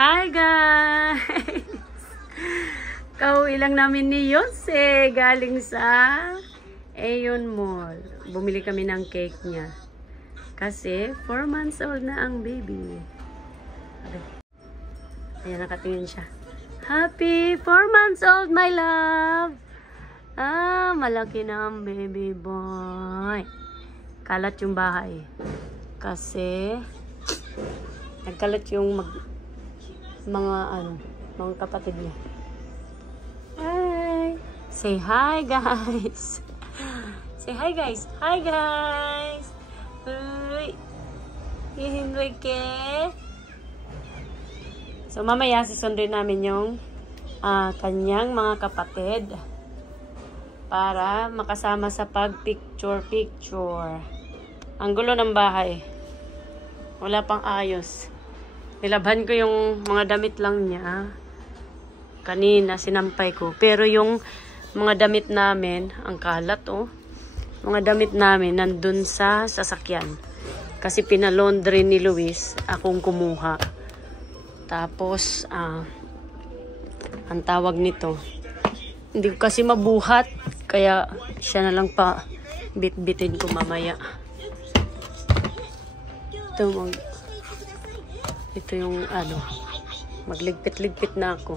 Hi guys! Kauwi lang namin ni Yose galing sa Aeon Mall. Bumili kami ng cake niya. Kasi 4 months old na ang baby. Ayan, nakatingin siya. Happy 4 months old, my love! Ah, malaki na ang baby boy. Kalat yung bahay. Kasi nagkalat yung mga kapatid niya. Hi! Say hi, guys! Say hi, guys! Hi, guys! Uy! Henrique! So, mamaya susunduin namin yung kanyang mga kapatid para makasama sa pag-picture-picture. Ang gulo ng bahay. Wala pang ayos. Nilabhan ko yung mga damit lang niya. Kanina, sinampay ko. Pero yung mga damit namin, ang kalat, oh. Mga damit namin, nandun sa sasakyan. Kasi pinalaundry ni Luis, akong kumuha. Tapos, ang tawag nito, hindi ko kasi mabuhat. Kaya, siya na lang pa bit-bitin ko mamaya. Ito yung magligpit-ligpit na ako.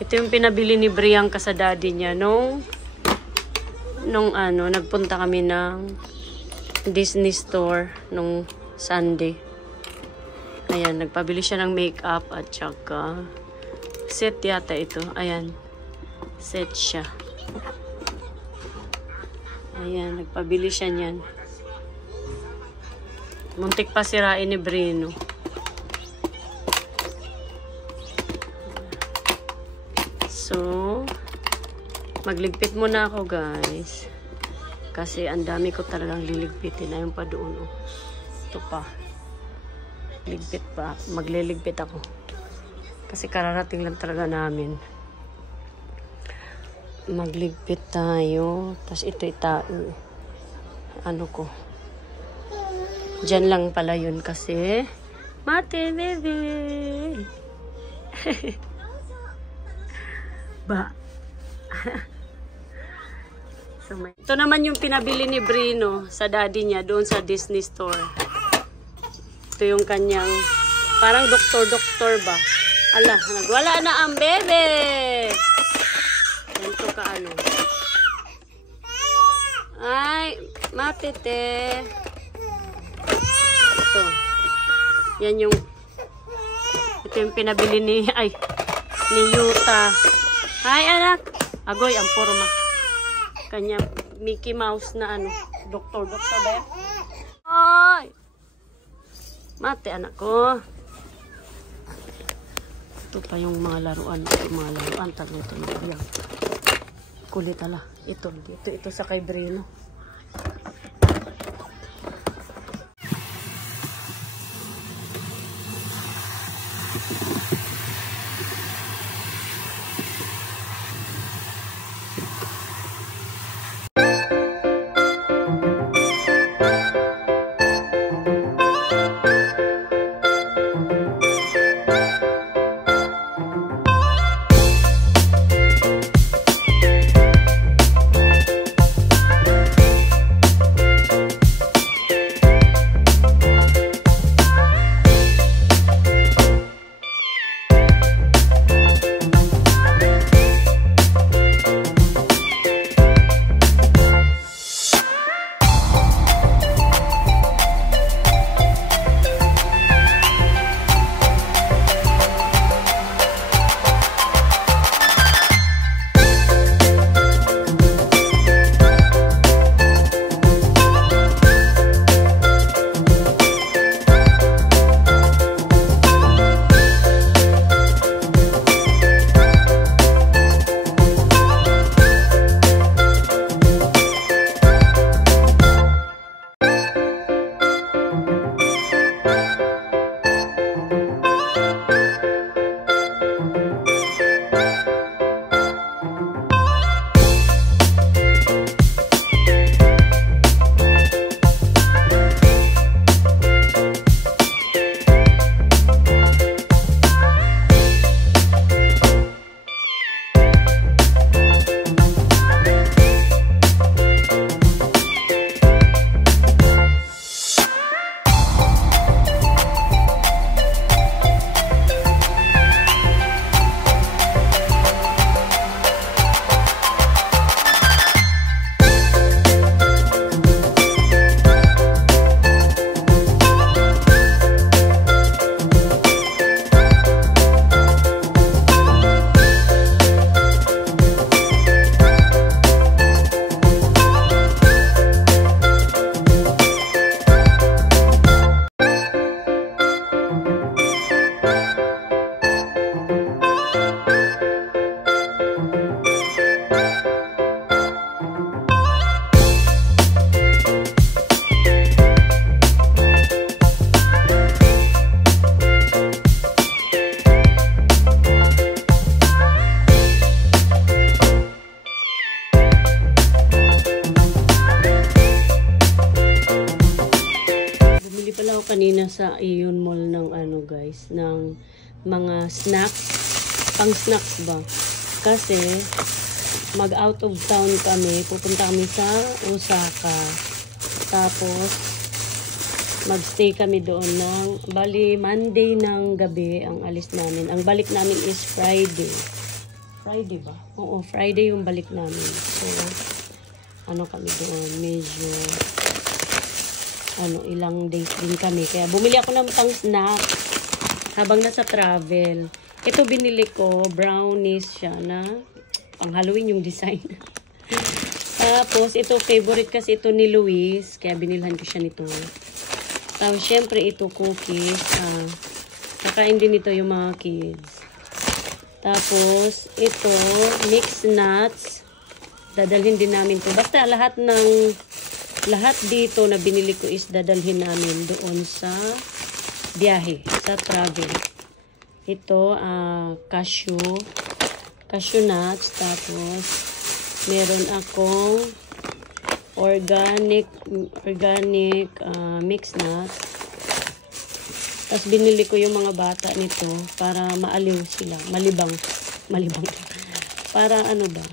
Ito yung pinabili ni Brianca sa daddy niya nung nagpunta kami ng Disney store nung Sunday. Ayan, nagpabili siya ng makeup at saka set yata ito. Ayan, set siya. Ayan, nagpabili siya niyan. Muntik pa sirain ni Brino. So, magligpit muna ako, guys. Kasi ang dami ko talagang liligpitin. Ayun pa doon. Oh. Ito pa. Ligpit pa. Magliligpit ako. Kasi kararating lang talaga namin. Magligpit tayo. Tapos ito ko. Diyan lang pala yun kasi mate, baby. Ba. So, ito naman yung pinabili ni Brino sa daddy niya doon sa Disney store. Ito yung kanyang parang doktor ba. Ala, nagwala na ang bebe. Ganito ka Ay, matete. Ito. Yan yung ito yung pinabili ni Yuta. Hi, anak. Agoy, ang forma. Kanya Mickey Mouse na doktor ba yan? Ay! Mate, anak ko. Ito pa yung mga laruan. Talo ito na yan. Kulit ala. Ito sa kay Brino. nasa Ion Mall ng ano guys, ng mga snacks, pang snacks ba? Kasi mag out of town kami, pupunta kami sa Osaka. Tapos magstay kami doon ng bali Monday ng gabi ang alis namin. Ang balik namin is Friday. Friday ba? Oo, Friday yung balik namin. So ano kami doon, medyo ilang days din kami. Kaya bumili ako ng pang snack habang nasa travel. Ito binili ko, brownies siya na pang Halloween yung design. Tapos ito, favorite kasi ito ni Luis, kaya binilhan ko siya nito. Tapos syempre ito, cookies. Kakain din ito yung mga kids. Tapos ito, mixed nuts. Dadalhin din namin to. Basta lahat dito na binili ko is dadalhin namin doon sa biyahe, sa travel. Ito, cashew nuts. Tapos meron akong organic mixed nuts. Tapos binili ko yung mga bata nito para maaliw sila, malibang. Para ano ba?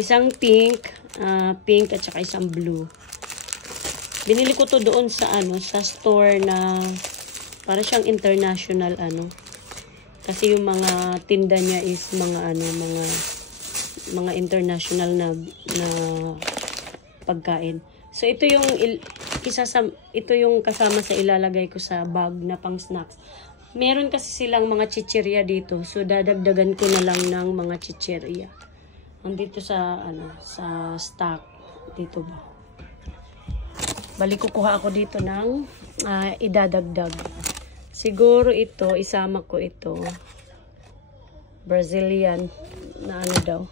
Isang pink at saka isang blue. Binili ko to doon sa sa store na para siyang international Kasi yung mga tinda niya is mga international na pagkain. So ito yung ito yung kasama sa ilalagay ko sa bag na pang snacks. Meron kasi silang mga chichirya dito. So dadagdagan ko na lang ng mga chichirya. Andito sa sa stock dito ba. Balik kukuha ako dito ng idadagdag. Siguro ito, isama ko ito. Brazilian na daw.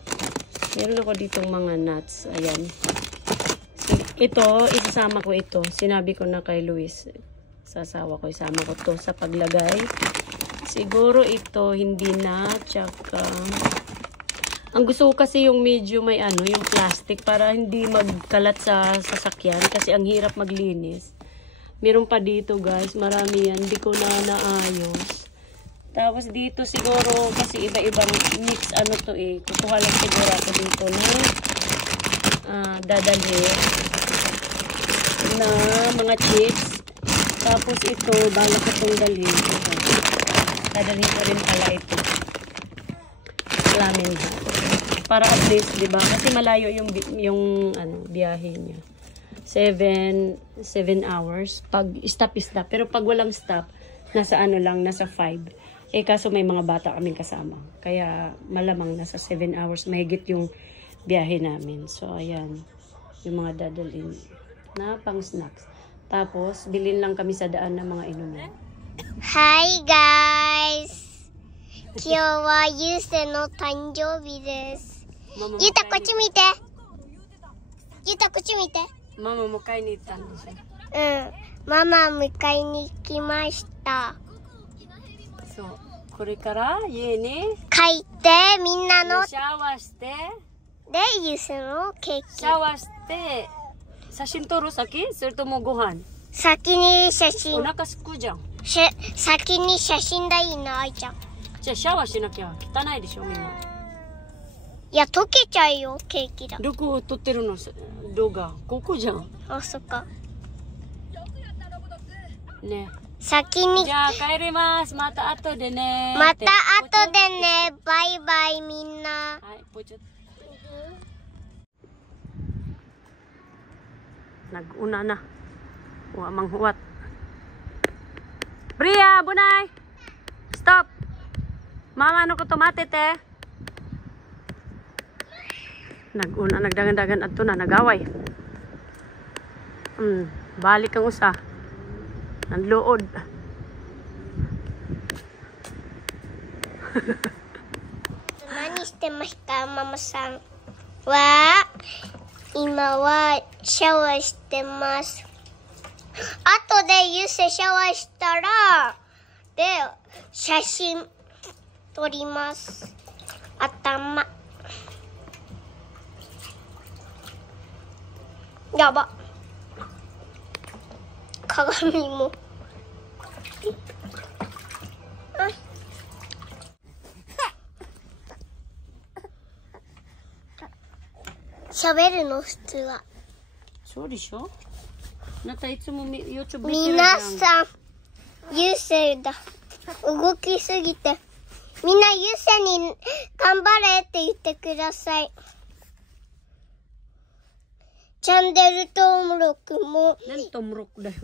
Meron ako ditong mga nuts. Ayan. Ito, isasama ko ito. Sinabi ko na kay Luis. Sasawa ko, isama ko to sa paglagay. Siguro ito, hindi na. Tsaka, ang gusto ko kasi yung medyo may yung plastic para hindi magkalat sa sasakyan. Kasi ang hirap maglinis. Meron pa dito guys, marami yan. Hindi ko na naayos. Tapos dito siguro, kasi iba-ibang mix to kukuha lang siguro ako dito na dadalhin na mga chips. Tapos ito, balak ko itong dalhin. Dadalhin ko rin pala ito. Lamin ha. Para at least, diba? Kasi malayo yung biyahe niya. 7 hours. Pag stop. Pero pag walang stop, nasa nasa 5. Kaso may mga bata kaming kasama. Kaya malamang nasa 7 hours. Mahigit yung biyahe namin. So, ayan. Yung mga dadalhin na pang snacks. Tapos, bilhin lang kami sa daan ng mga inuman. Hi guys! 今日はゆうせの誕生日です。ゆうたこっち見て。ゆうたこっち見て。ママ迎えに行ったんでしょ。ママ迎えに行きました。そう。これから家に帰ってみんなのシャワーしてでゆうせのケーキ。シャワーして写真撮る先？それともご飯？先に写真。お腹すくじゃん。先に写真がいいな、あいちゃん。じゃあシャワーしなきゃ汚いでしょみんな。いや溶けちゃうよケーキだ。どこ撮ってるの動画？ここじゃん。あ、そっか。ね。先に。じゃあ帰ります。また後でね。また後でね。バイバイみんな。はい、po Nag-una na. Huwa manghuwat. Bria, bunay! Stop! Mama, ano ko tomate, te? Nag-una, nagdagan-dagan at na, nagaway. Balik ang usa. Nanluod. Nani shite masu ka, mama-san? Wa, ima wa shower shite masu. Ato de Yuse shower shitara, de, 写真撮ります。頭。やば。鏡も。喋るの普通は。そうでしょ。あなたいつもYouTube 見てるじゃん。皆さん、優勢だ。動きすぎて。みんな優勢に頑張れって言ってください。チャンネル登録も。何登録だよ。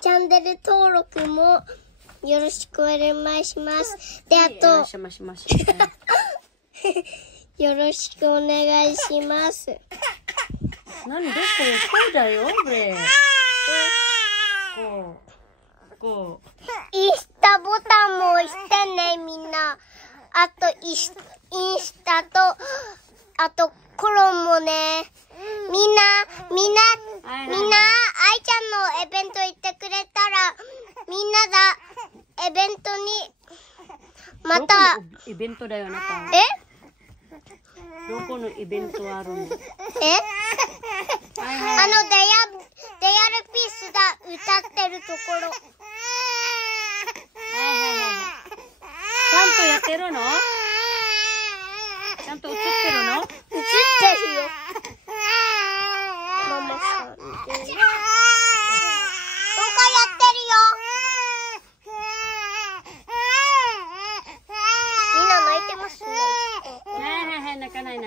チャンネル登録もよろしくお願いします。で、あと、よろしくお願いします。何どこよ、こうだよ、俺。こう。インスタボタンも押してね、みんな。あと、インスタと、あと、コロンもね。みんな、愛ちゃんのイベント行ってくれたら、みんなだ、イベントに、また。イベントだよ、あなた。どこのイベントあるの？デヤルピースだ、歌ってるところ。ちゃんとやってるの？ちゃんと映ってるの？映ってるよ。ママさん。どこやってるよ。みんな泣いてますね。泣かない。見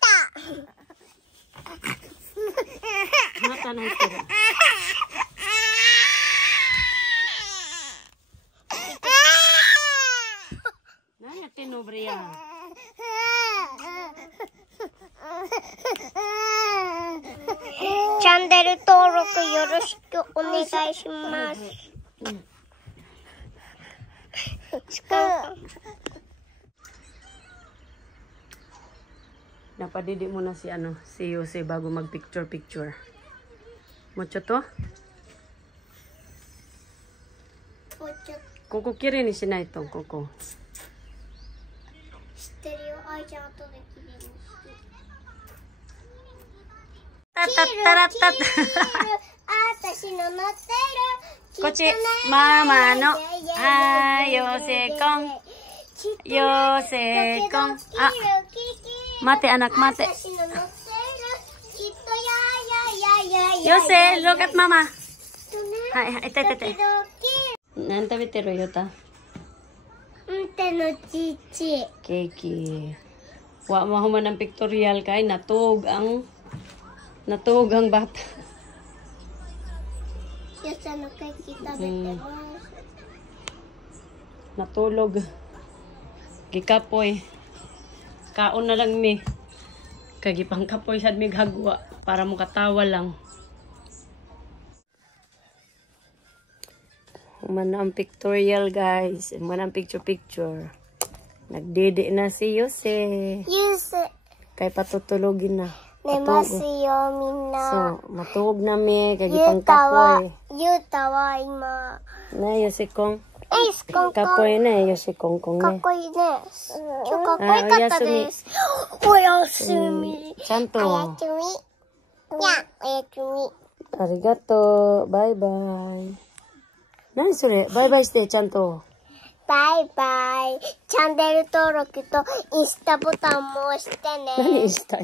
た。また泣いてる。何やってんの、ブリアン。チャンネル登録よろしくお願いします。Napadidik mo na si Jose bago mag-picture. Mucho to? Koko kiri ni sinay itong Koko. 知ってるよ。愛ちゃん後できれいにして。私の乗ってる。こっち、ママの。Jose kong. Jose kong. Mate anak, mate. Jose, look at mama. Ite. Nanta bitero yota. Ante no chichi. Keki. Wa mo man ang pictorial kay natug ang bata. Yasa no keki tabete mo. Natulog. Gikapoy. Kaon na lang mi. Kagipang kapoy sad mi gagwa para mo katawa lang. Umana ang pictorial, guys. Umana ang picture. Nagdidi na si Jose. Kay patutulogin na. Nemasiyo, minna. So, matulog na mi. Kagipang kapoy. Yuta wa ima. Na, Jose kong. Kapoy na, Jose kong ne. かっこいいです。今日かっこよかったです。おやすみ。ちゃんと。おやすみ。おやすみ。ありがとう。バイバイ。何それ？バイバイしてちゃんと。バイバイ。チャンネル登録とインスタボタンも押してね。何した？